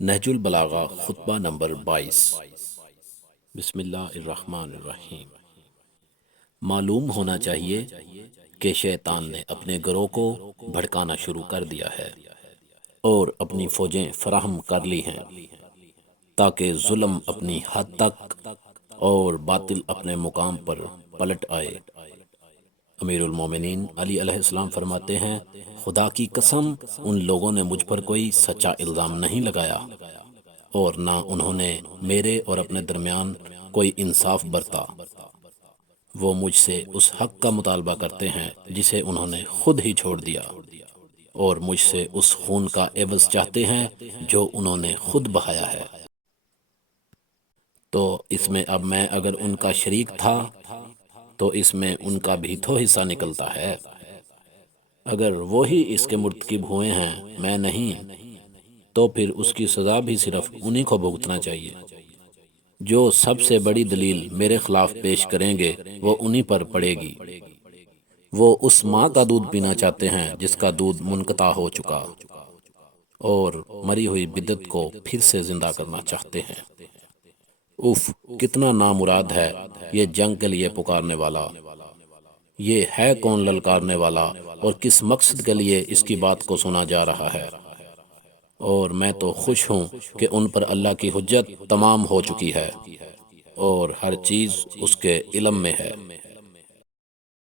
نہج البلاغہ خطبہ نمبر 22۔ بسم اللہ الرحمن الرحیم۔ معلوم ہونا چاہیے کہ شیطان نے اپنے گروہ کو بھڑکانا شروع کر دیا ہے اور اپنی فوجیں فراہم کر لی ہیں تاکہ ظلم اپنی حد تک اور باطل اپنے مقام پر پلٹ آئے۔ امیر المومنین علی علیہ السلام فرماتے ہیں، خدا کی قسم ان لوگوں نے مجھ پر کوئی سچا الزام نہیں لگایا اور نہ انہوں نے میرے اور اپنے درمیان کوئی انصاف برتا۔ وہ مجھ سے اس حق کا مطالبہ کرتے ہیں جسے انہوں نے خود ہی چھوڑ دیا، اور مجھ سے اس خون کا عوض چاہتے ہیں جو انہوں نے خود بہایا ہے۔ تو اس میں اب میں اگر ان کا شریک تھا تو اس میں ان کا بھی تو حصہ نکلتا ہے۔ اگر وہی اس کے مرتکب ہوئے ہیں، میں نہیں، تو پھر اس کی سزا بھی صرف انہی کو بھگتنا چاہیے۔ جو سب سے بڑی دلیل میرے خلاف پیش کریں گے وہ انہی پر پڑے گی۔ وہ اس ماں کا دودھ پینا چاہتے ہیں جس کا دودھ منقطع ہو چکا، اور مری ہوئی بدعت کو پھر سے زندہ کرنا چاہتے ہیں۔ اف، کتنا نامراد ہے یہ جنگ کے لیے پکارنے والا۔ یہ ہے کون للکارنے والا، اور کس مقصد کے لیے اس کی بات کو سنا جا رہا ہے؟ اور میں تو خوش ہوں کہ ان پر اللہ کی حجت تمام ہو چکی ہے اور ہر چیز اس کے علم میں ہے۔